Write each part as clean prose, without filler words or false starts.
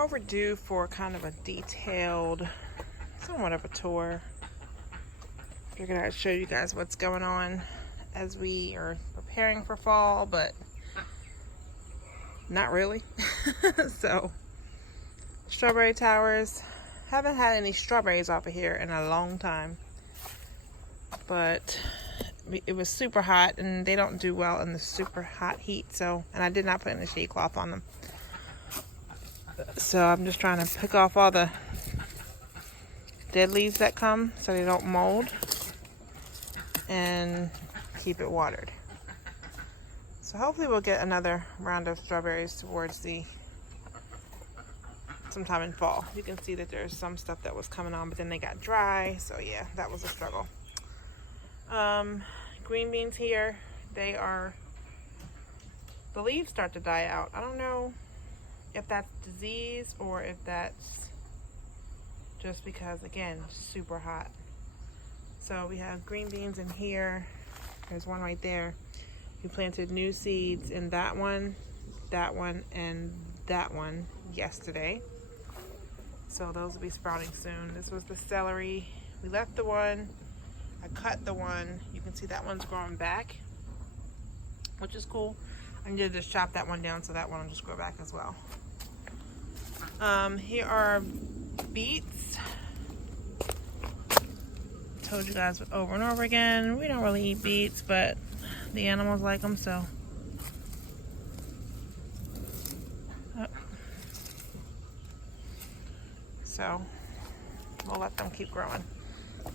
overdue for kind of a detailed, somewhat of a tour. Figured I'd show you guys what's going on as we are preparing for fall, but not really. So, strawberry towers. Haven't had any strawberries off of here in a long time, but it was super hot, and they don't do well in the super hot heat. So, and I did not put any shade cloth on them. So I'm just trying to pick off all the dead leaves that come so they don't mold, and keep it watered. So hopefully we'll get another round of strawberries towards sometime in fall. You can see that there's some stuff that was coming on, but then they got dry. So yeah, that was a struggle. Green beans here, the leaves start to die out. I don't know if that's disease or if that's just because, again, super hot. So we have green beans in here. There's one right there. We planted new seeds in that one, and that one yesterday. So those will be sprouting soon. This was the celery. We left the one. I cut the one. You can see that one's growing back, which is cool. I need to just chop that one down so that one will just grow back as well. Here are beets. Told you guys over and over again, we don't really eat beets, but the animals like them, so. So, we'll let them keep growing.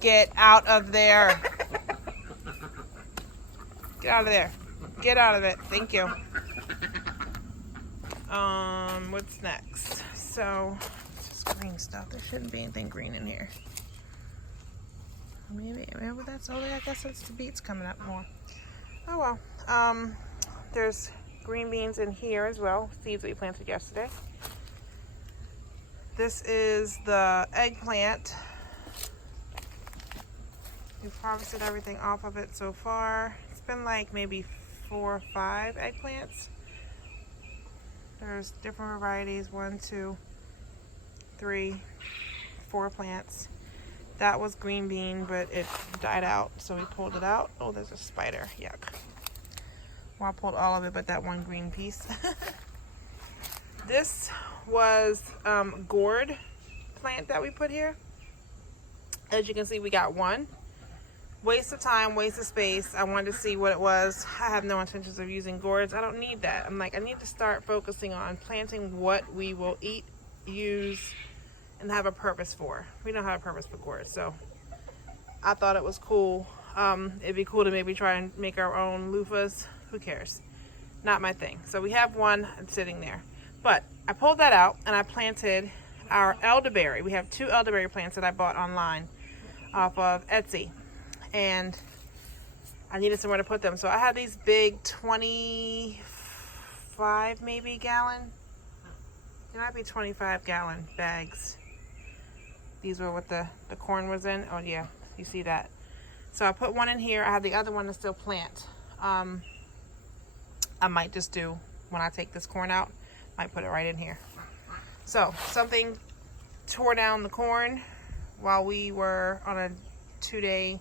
Get out of there. Get out of there. Get out of it. Thank you. What's next? So, it's just green stuff. There shouldn't be anything green in here. Maybe that's all. I guess it's the beets coming up more. Oh well. There's green beans in here as well. Seeds that we planted yesterday. This is the eggplant. We've harvested everything off of it so far. It's been like maybe 4 or 5 eggplants. There's different varieties, 1, 2, 3, 4 plants. That was green bean, but it died out, so we pulled it out. Oh, there's a spider, yuck. Well, I pulled all of it, but that one green piece. This was gourd plant that we put here. As you can see, we got one. Waste of time, waste of space. I wanted to see what it was. I have no intentions of using gourds. I don't need that. I'm like, I need to start focusing on planting what we will eat, use, and have a purpose for. We don't have a purpose for gourds, so I thought it was cool. It'd be cool to maybe try and make our own loofahs. Who cares? Not my thing. So we have one sitting there. But I pulled that out and I planted our elderberry. We have 2 elderberry plants that I bought online off of Etsy. And I needed somewhere to put them. So I had these big 25 maybe gallon. It might be 25 gallon bags. These were what the corn was in. Oh yeah, you see that. So I put one in here. I have the other one to still plant. I might just do, when I take this corn out, might put it right in here. So something tore down the corn while we were on a 2-day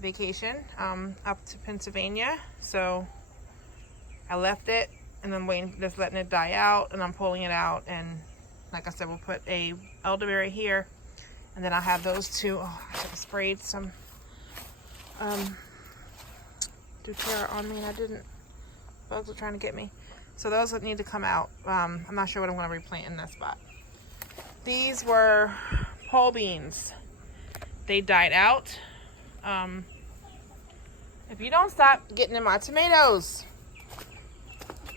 vacation up to Pennsylvania. So I left it and I'm waiting, just letting it die out, and I'm pulling it out. And like I said, we'll put a elderberry here, and then I'll have those 2. Oh, I should have sprayed some doTERRA on me, and I didn't. Bugs are trying to get me. So those would need to come out. I'm not sure what I'm going to replant in that spot. These were pole beans. They died out. If you don't stop getting in my tomatoes.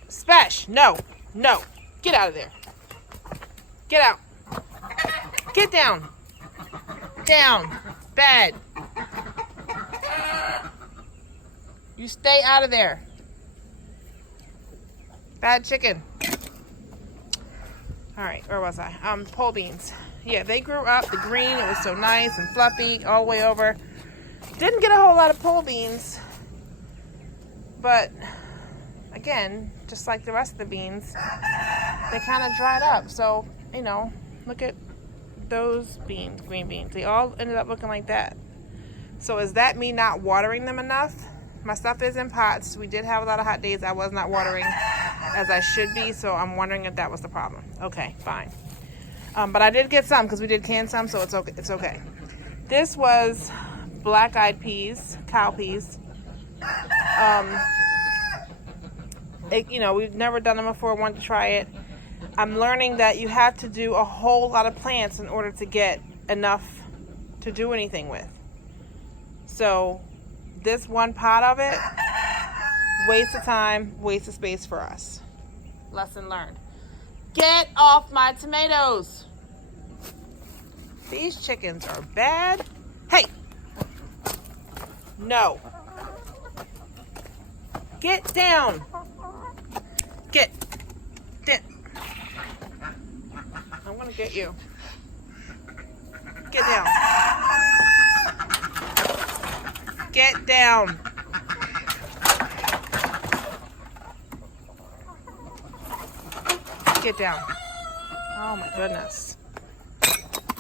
Sbeck, no, get out of there. Get out. Get down. Bed. You stay out of there. Bad chicken. All right, where was I? Pole beans. Yeah, they grew up. The green, it was so nice and fluffy all the way over. Didn't get a whole lot of pole beans, but again, just like the rest of the beans, they kind of dried up. So, you know, look at those beans, green beans. They all ended up looking like that. So is that me not watering them enough? My stuff is in pots. We did have a lot of hot days. I was not watering as I should be, so I'm wondering if that was the problem. Okay, fine. But I did get some because we did can some, so it's okay. It's okay. This was black-eyed peas, cow peas. You know, we've never done them before. Wanted to try it. I'm learning that you have to do a whole lot of plants in order to get enough to do anything with. So this one pot of it, waste of time, waste of space for us. Lesson learned. Get off my tomatoes. These chickens are bad. Hey. No. Get down. Get. I'm going to get you. Get down. Get down. Get down. Oh my goodness.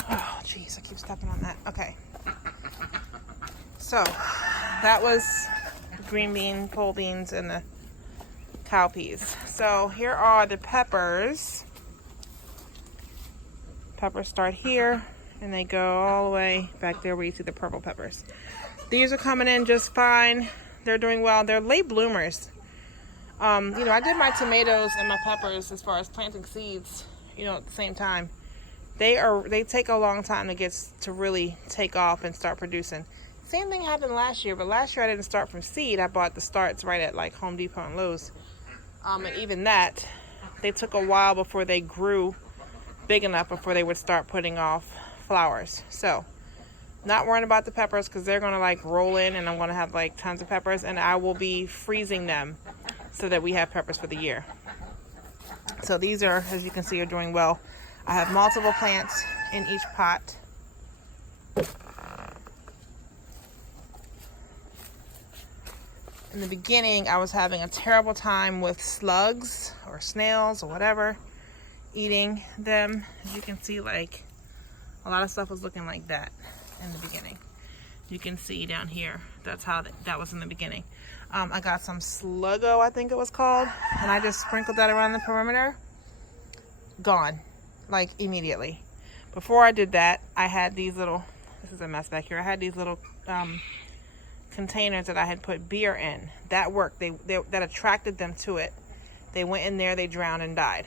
Oh jeez, I keep stepping on that. Okay. So that was green bean, pole beans, and the cow peas. So here are the peppers. Peppers start here and they go all the way back there where you see the purple peppers. These are coming in just fine. They're doing well. They're late bloomers. You know, I did my tomatoes and my peppers as far as planting seeds, you know, at the same time. They take a long time to really take off and start producing. Same thing happened last year, but last year I didn't start from seed. I bought the starts right at like Home Depot and Lowe's. And even that, they took a while before they grew big enough before they would start putting off flowers. So not worrying about the peppers because they're going to like roll in and I'm going to have like tons of peppers, and I will be freezing them so that we have peppers for the year. So these are, as you can see, are doing well. I have multiple plants in each pot. In the beginning, I was having a terrible time with slugs or snails or whatever, eating them. As you can see, like a lot of stuff was looking like that in the beginning. You can see down here, that's how that was in the beginning. I got some Sluggo, I think it was called, and I just sprinkled that around the perimeter. Gone, like immediately. Before I did that, I had these little, this is a mess back here, I had these little containers that I had put beer in. That worked. That attracted them to it. They went in there, they drowned and died.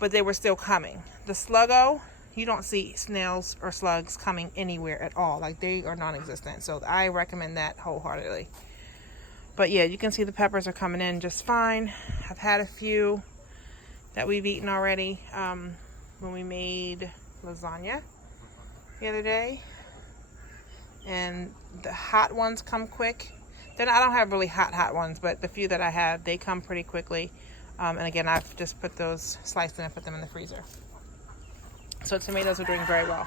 But they were still coming. The Sluggo, you don't see snails or slugs coming anywhere at all. Like, they are non-existent. So I recommend that wholeheartedly. But yeah, you can see the peppers are coming in just fine. I've had a few that we've eaten already when we made lasagna the other day. And the hot ones come quick. Then I don't have really hot ones, but the few that I have, they come pretty quickly. And again, I've just put those, sliced them and put them in the freezer. So tomatoes are doing very well.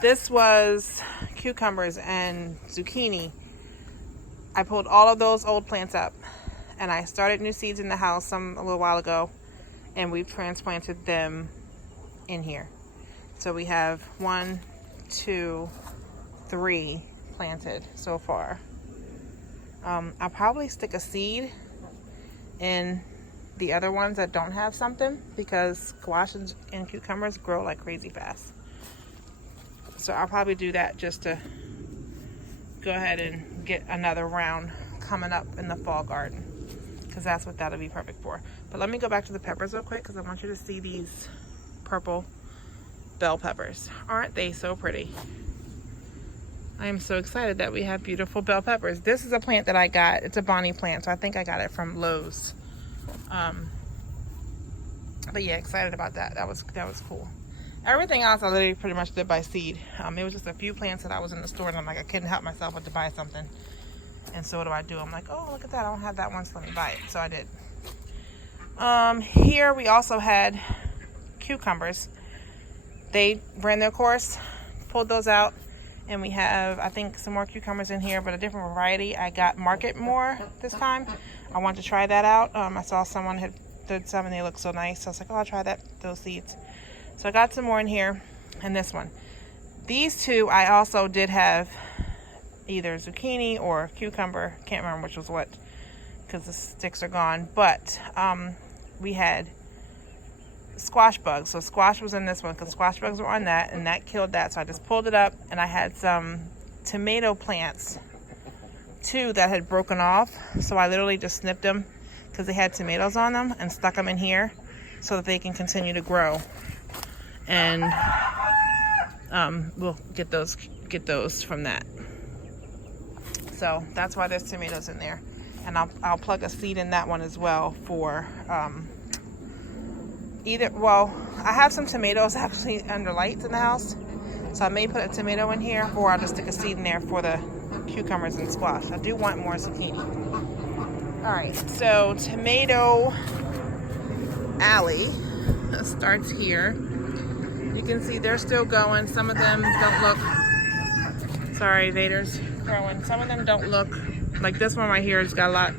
This was cucumbers and zucchini. I pulled all of those old plants up and I started new seeds in the house a little while ago, and we've transplanted them in here. So we have 1, 2, 3 planted so far. I'll probably stick a seed in the other ones that don't have something, because squash and cucumbers grow like crazy fast. So I'll probably do that just to go ahead and get another round coming up in the fall garden, because that's what that'll be perfect for. But let me go back to the peppers real quick because I want you to see these purple bell peppers. Aren't they so pretty? I am so excited that we have beautiful bell peppers. This is a plant that I got. It's a Bonnie plant, so I think I got it from Lowe's. But yeah, excited about that. That was cool. Everything else I literally pretty much did by seed. It was just a few plants that I was in the store and I'm like, I couldn't help myself but to buy something. And so what do I do? I'm like, oh, look at that. I don't have that one, so let me buy it. So I did. Here we also had cucumbers. They ran their course, pulled those out, and we have, I think, some more cucumbers in here, but a different variety. I got Market More this time. I wanted to try that out. I saw someone had planted some and they look so nice. So I was like, oh, I'll try those seeds. So I got some more in here, and this one. These two I also did have either zucchini or cucumber. Can't remember which was what because the sticks are gone. But we had squash bugs. So squash was in this one because squash bugs were on that, and that killed that. So I just pulled it up, and I had some tomato plants too that had broken off. So I literally just snipped them because they had tomatoes on them and stuck them in here so that they can continue to grow. And we'll get those from that. So that's why there's tomatoes in there. And I'll plug a seed in that one as well for I have some tomatoes actually under lights in the house, so I may put a tomato in here, or I'll just stick a seed in there for the cucumbers and squash. I do want more zucchini. All right, so tomato alley starts here. You can see they're still going. Some of them don't look, sorry, Vader's growing. Some of them don't look, like this one right here has got a lot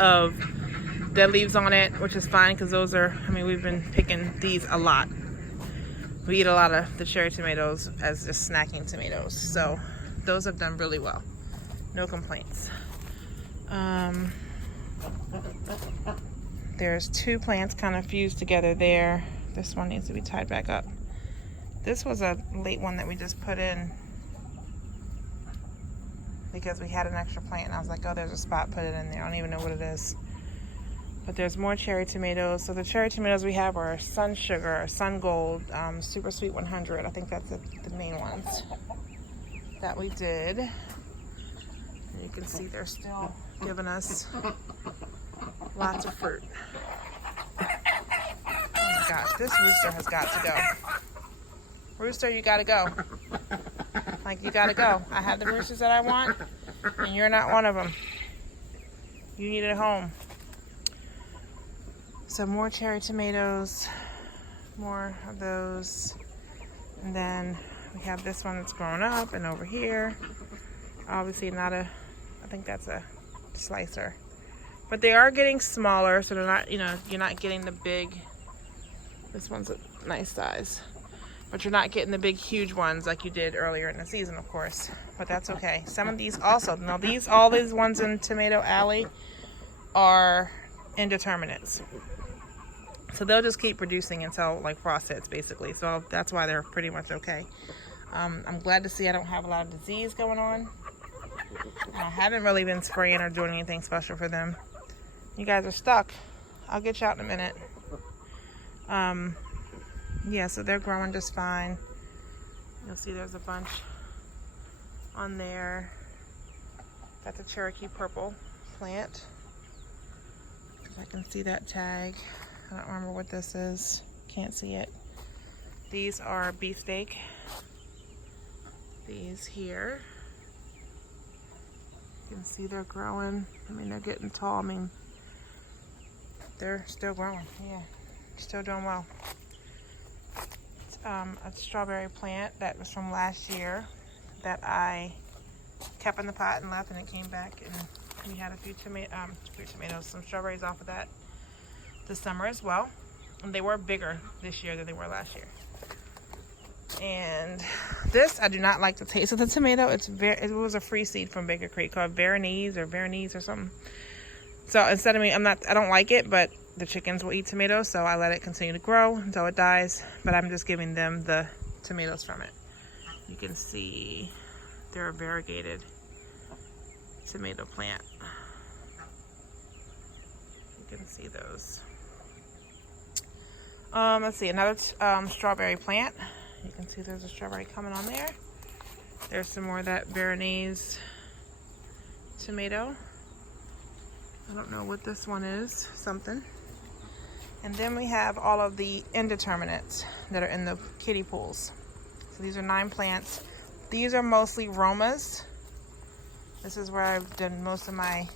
of dead leaves on it, which is fine because those are, I mean, we've been picking these a lot. We eat a lot of the cherry tomatoes as just snacking tomatoes. So those have done really well. No complaints. There's two plants kind of fused together there. This one needs to be tied back up. This was a late one that we just put in because we had an extra plant, and I was like, oh, there's a spot, put it in there. I don't even know what it is. But there's more cherry tomatoes. So the cherry tomatoes we have are Sun Sugar, Sun Gold, Super Sweet 100. I think that's the main ones that we did. And you can see they're still giving us lots of fruit. Oh my gosh, this rooster has got to go. Rooster, you gotta go. Like, you gotta go. I have the roosters that I want, and you're not one of them. You need a home. So more cherry tomatoes, more of those. And then we have this one that's grown up, and over here, obviously not a, I think that's a slicer. But they are getting smaller, so they're not, you know, you're not getting the big, this one's a nice size. But you're not getting the big, huge ones like you did earlier in the season, of course. But that's okay. Some of these also, now all these ones in Tomato Alley are indeterminates. So they'll just keep producing until like frost hits, basically. So that's why they're pretty much okay. I'm glad to see I don't have a lot of disease going on. I haven't really been spraying or doing anything special for them. You guys are stuck. I'll get you out in a minute. Yeah, so they're growing just fine. You'll see there's a bunch on there. Got the Cherokee Purple plant. I can see that tag. I don't remember what this is. Can't see it. These are beefsteak. These here. You can see they're growing. I mean, they're getting tall. I mean, they're still growing. Yeah, still doing well. It's a strawberry plant that was from last year that I kept in the pot and left, and it came back, and we had a few tomatoes, some strawberries off of that this summer as well. And they were bigger this year than they were last year. And this, I do not like the taste of the tomato. It was a free seed from Baker Creek called Veronese or something. So instead of me, I don't like it, but the chickens will eat tomatoes, so I let it continue to grow until it dies. But I'm just giving them the tomatoes from it. You can see they're a variegated tomato plant. You can see those. Let's see, another strawberry plant. You can see there's a strawberry coming on there. There's some more of that Veronese tomato. I don't know what this one is, something. And then we have all of the indeterminates that are in the kiddie pools. So these are 9 plants. These are mostly Romas. This is where I've done most of my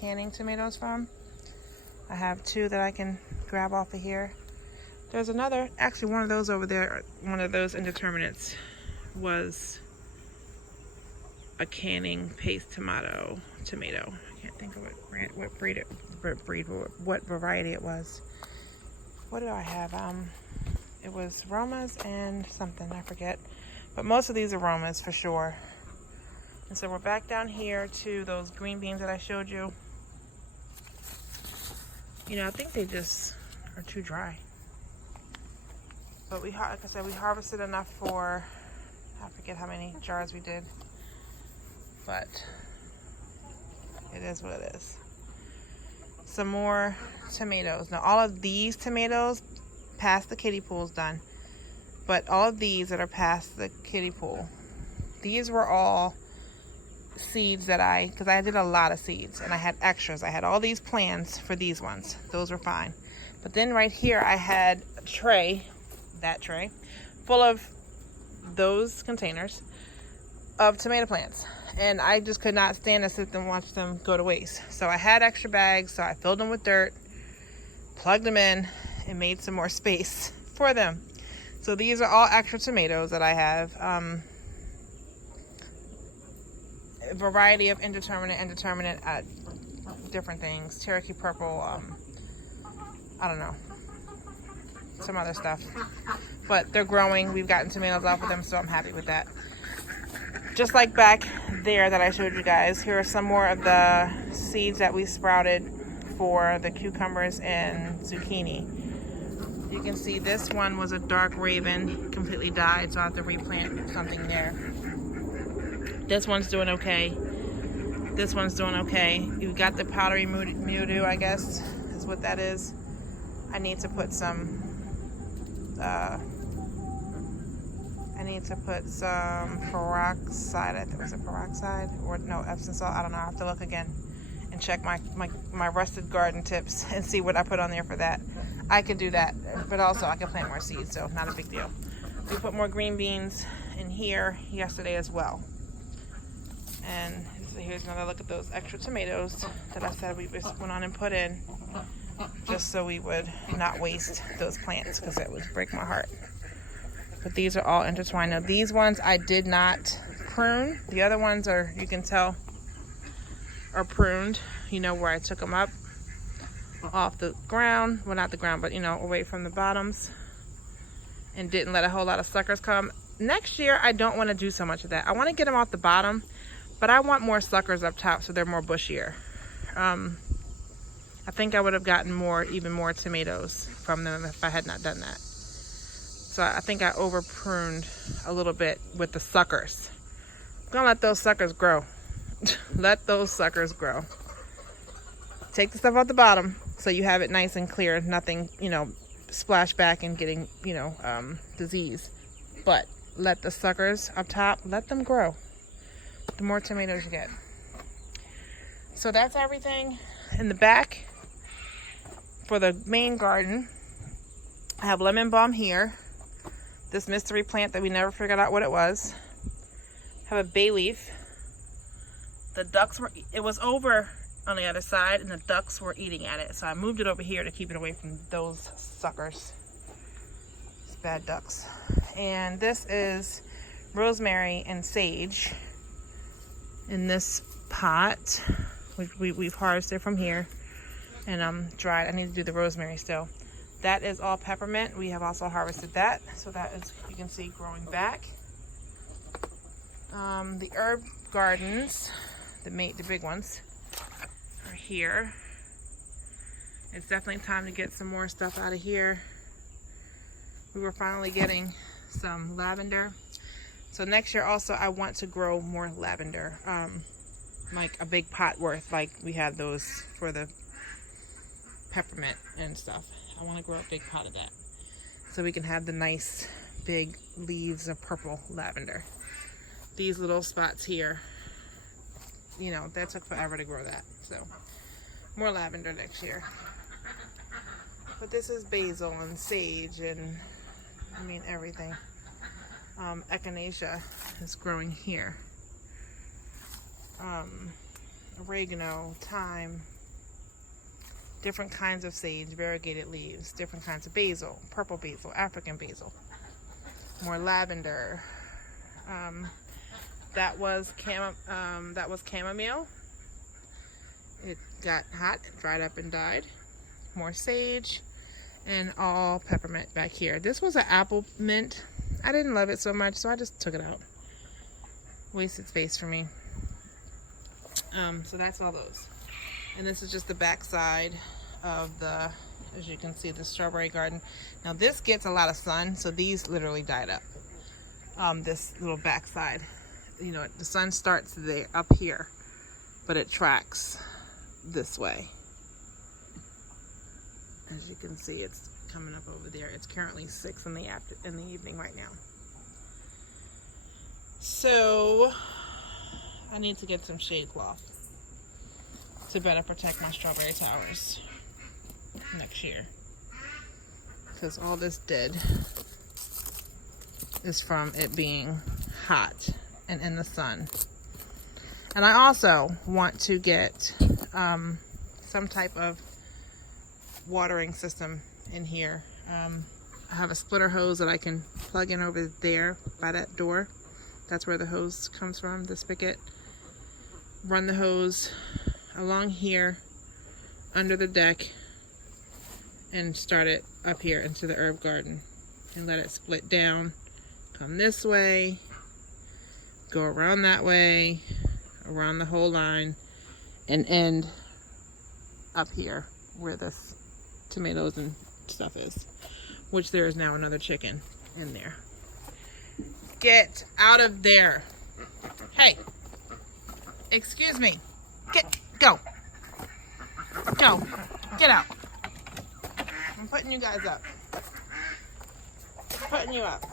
canning tomatoes from. I have 2 that I can grab off of here. There's another, actually one of those over there, one of those indeterminates was a canning paste tomato. I can't think of what breed breed, what variety it was. What did I have? It was Romas and something, I forget. But most of these are Romas for sure. And so we're back down here to those green beans that I showed you. You know, I think they just are too dry. But like I said, we harvested enough for, I forget how many jars we did. But it is what it is. Some more tomatoes. Now all of these tomatoes past the kiddie pool is done. But all of these that are past the kiddie pool, these were all seeds that because I did a lot of seeds and I had extras. I had all these plans for these ones. Those were fine. But then right here I had a tray, that tray, full of those containers of tomato plants. And I just could not stand to sit and watch them go to waste. So I had extra bags, so I filled them with dirt, plugged them in, and made some more space for them. So these are all extra tomatoes that I have. A variety of indeterminate, different things. Cherokee purple, I don't know, some other stuff. But they're growing. We've gotten tomatoes off of them, so I'm happy with that. Just like back there that I showed you guys, here are some more of the seeds that we sprouted for the cucumbers and zucchini. You can see this one was a dark raven, completely died, so I have to replant something there. This one's doing okay. This one's doing okay. You've got the powdery mildew, I guess, is what that is. I need to put some peroxide. I think it was a peroxide, or no, Epsom salt. I don't know. I have to look again and check my rusted garden tips and see what I put on there for that. I could do that, but also I can plant more seeds, so not a big deal. We put more green beans in here yesterday as well. And here's another look at those extra tomatoes that I said we just went on and put in, just so we would not waste those plants, because it would break my heart. But these are all intertwined. Now these ones I did not prune. The other ones are, you can tell, are pruned. You know, where I took them up off the ground. Well, not the ground, but you know, away from the bottoms. And didn't let a whole lot of suckers come. Next year, I don't want to do so much of that. I want to get them off the bottom, but I want more suckers up top so they're more bushier. I think I would have gotten even more tomatoes from them if I had not done that. So I think I over pruned a little bit with the suckers. I'm gonna let those suckers grow. Let those suckers grow. Take the stuff off the bottom so you have it nice and clear. Nothing, you know, splash back and getting, you know, disease. But let the suckers up top, let them grow. The more tomatoes you get. So that's everything in the back for the main garden. I have lemon balm here. This mystery plant that we never figured out what it was. I have a bay leaf. The ducks it was over on the other side and the ducks were eating at it. So I moved it over here to keep it away from those suckers. It's bad ducks. And this is rosemary and sage in this pot. We've harvested from here and dried. I need to do the rosemary still. That is all peppermint. We have also harvested that. So that is, you can see, growing back. The herb gardens, the big ones, are here. It's definitely time to get some more stuff out of here. We were finally getting some lavender. So next year also I want to grow more lavender. Like a big pot worth, like we have those for the peppermint and stuff. I want to grow a big pot of that so we can have the nice big leaves of purple lavender. These little spots here, you know, that took forever to grow that. So more lavender next year. But this is basil and sage and I mean everything. Echinacea is growing here. Oregano, thyme, different kinds of sage, variegated leaves, different kinds of basil, purple basil, African basil, more lavender. That was chamomile. got hot, dried up and died. More sage and all peppermint back here. This was an apple mint. I didn't love it so much, so I just took it out. Wasted space for me. So that's all those. And this is just the back side of the, as you can see, the strawberry garden. Now this gets a lot of sun, so these literally died up. This little back side, you know, the sun starts there up here, but it tracks this way. As you can see, it's coming up over there. It's currently 6 in the evening right now. So I need to get some shade cloth to better protect my strawberry towers next year, because all this did is from it being hot and in the sun. And I also want to get some type of watering system in here. I have a splitter hose that I can plug in over there by that door. That's where the hose comes from, the spigot. Run the hose along here under the deck and start it up here into the herb garden and let it split down. Come this way, go around that way, around the whole line, and end up here where this tomatoes and stuff is, which there is now another chicken in there. Get out of there. Hey, excuse me. Go. Get out. I'm putting you guys up. Putting you up.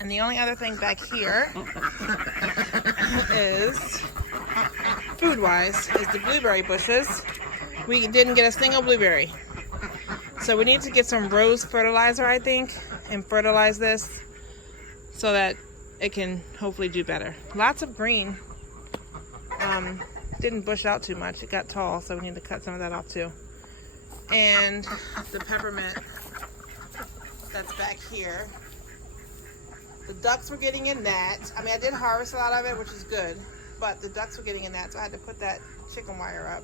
And the only other thing back here is, food-wise, is the blueberry bushes. We didn't get a single blueberry. So we need to get some rose fertilizer, I think, and fertilize this so that it can hopefully do better. Lots of green. Didn't bush out too much. It got tall, so we need to cut some of that off too. And the peppermint that's back here. The ducks were getting in that. I mean, I did harvest a lot of it, which is good, but the ducks were getting in that, so I had to put that chicken wire up.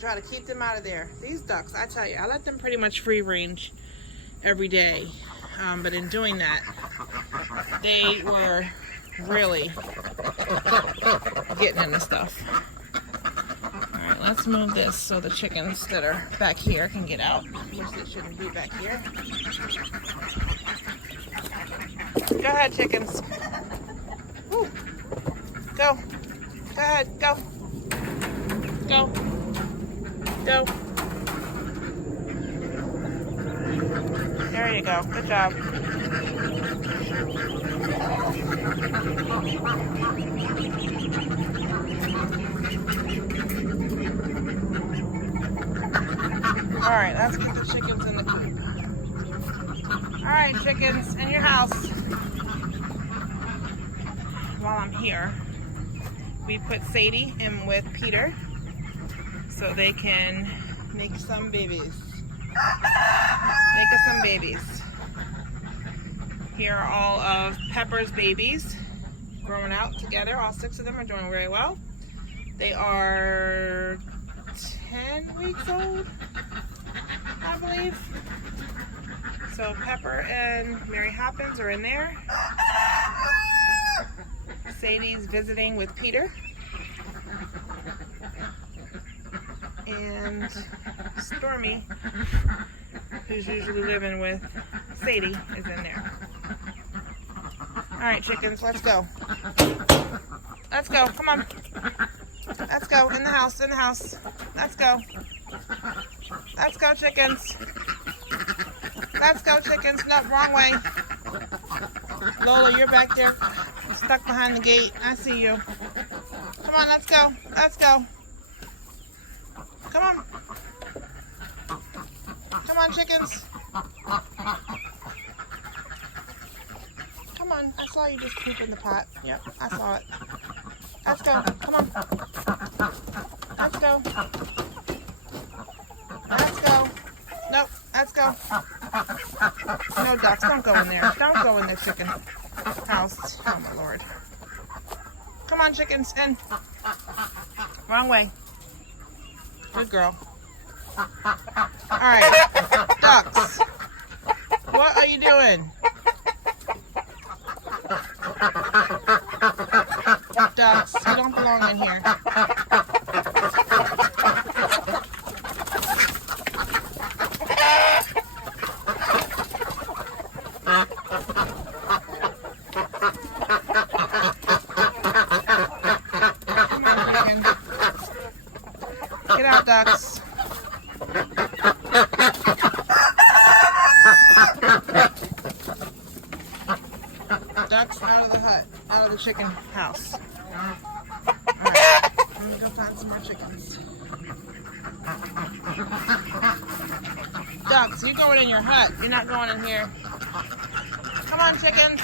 Try to keep them out of there. These ducks, I tell you, I let them pretty much free range every day. But in doing that, they were really getting into stuff. All right, let's move this so the chickens that are back here can get out, which they shouldn't be back here. Go ahead, chickens. Woo. Go. Go ahead, go. Go. Go. There you go. Good job. All right, let's get the chickens in the coop. All right, chickens, in your house. While I'm here, we put Sadie in with Peter so they can make some babies. Make us some babies. Here are all of Pepper's babies growing out together. All 6 of them are doing very well. They are 10 weeks old, I believe. So Pepper and Mary Hoppins are in there. Sadie's visiting with Peter. And Stormy, who's usually living with Sadie, is in there. All right, chickens, let's go. Let's go, come on. Let's go, in the house, in the house. Let's go. Let's go, chickens. Let's go, chickens. No, wrong way. Lola, you're back there, stuck behind the gate. I see you. Come on, let's go. Let's go. Come on. Come on, chickens. Come on. I saw you just poop in the pot. Yep, I saw it. Let's go. Come on. Let's go. Let's go. Nope. Let's go. No ducks. Don't go in there. Don't go in the chicken house. Oh, my Lord. Come on, chickens, in. Wrong way. Good girl. All right, ducks. What are you doing? Ducks, you don't belong in here. Get out, ducks. Ducks out of the hut, out of the chicken house. Alright, I'm gonna go find some more chickens. Ducks, you're going in your hut. You're not going in here. Come on, chickens.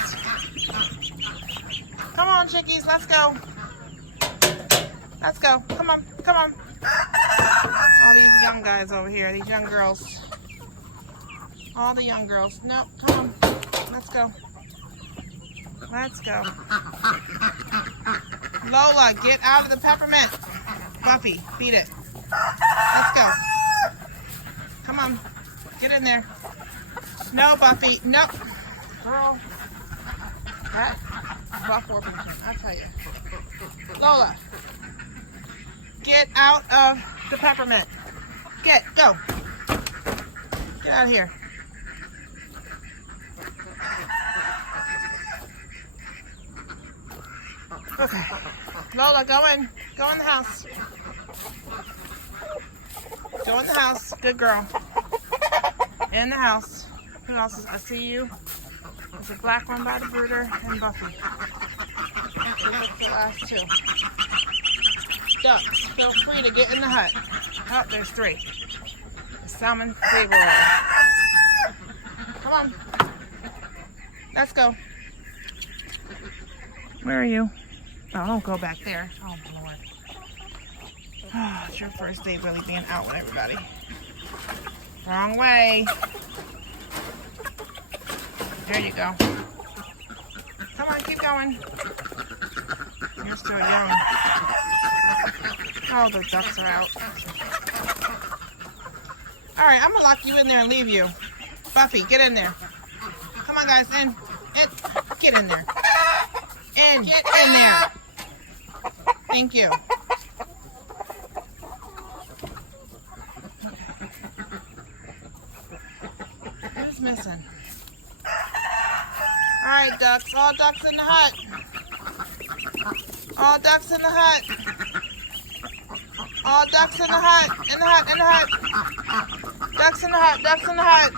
Come on, chickies, let's go. Let's go. Come on, come on. All these young guys over here, these young girls. All the young girls. No, come on. Let's go. Let's go. Lola, get out of the peppermint. Buffy, beat it. Let's go. Come on. Get in there. No, Buffy. No. Girl. That Buff Worthington, I tell you. Lola. Get out of the peppermint. Go. Get out of here. Okay. Lola, go in. Go in the house. Go in the house. Good girl. In the house. Who else is? I see you. There's a black one by the brooder and Buffy. So that's the last two. Ducks, feel free to get in the hut. Oh, there's three. The salmon favor. Come on. Let's go. Where are you? Oh, don't go back there. Oh, Lord. Oh, it's your first day really being out with everybody. Wrong way. There you go. Come on, keep going. You're still young. Oh, the ducks are out. All right, I'm going to lock you in there and leave you. Buffy, get in there. Come on, guys, in. Get in there. In. Get in there. Thank you. Who's missing? All right, ducks. All ducks in the hut. All ducks in the hut. All ducks in the hut. In the hut. In the hut. Ducks in the hut. Ducks in the hut.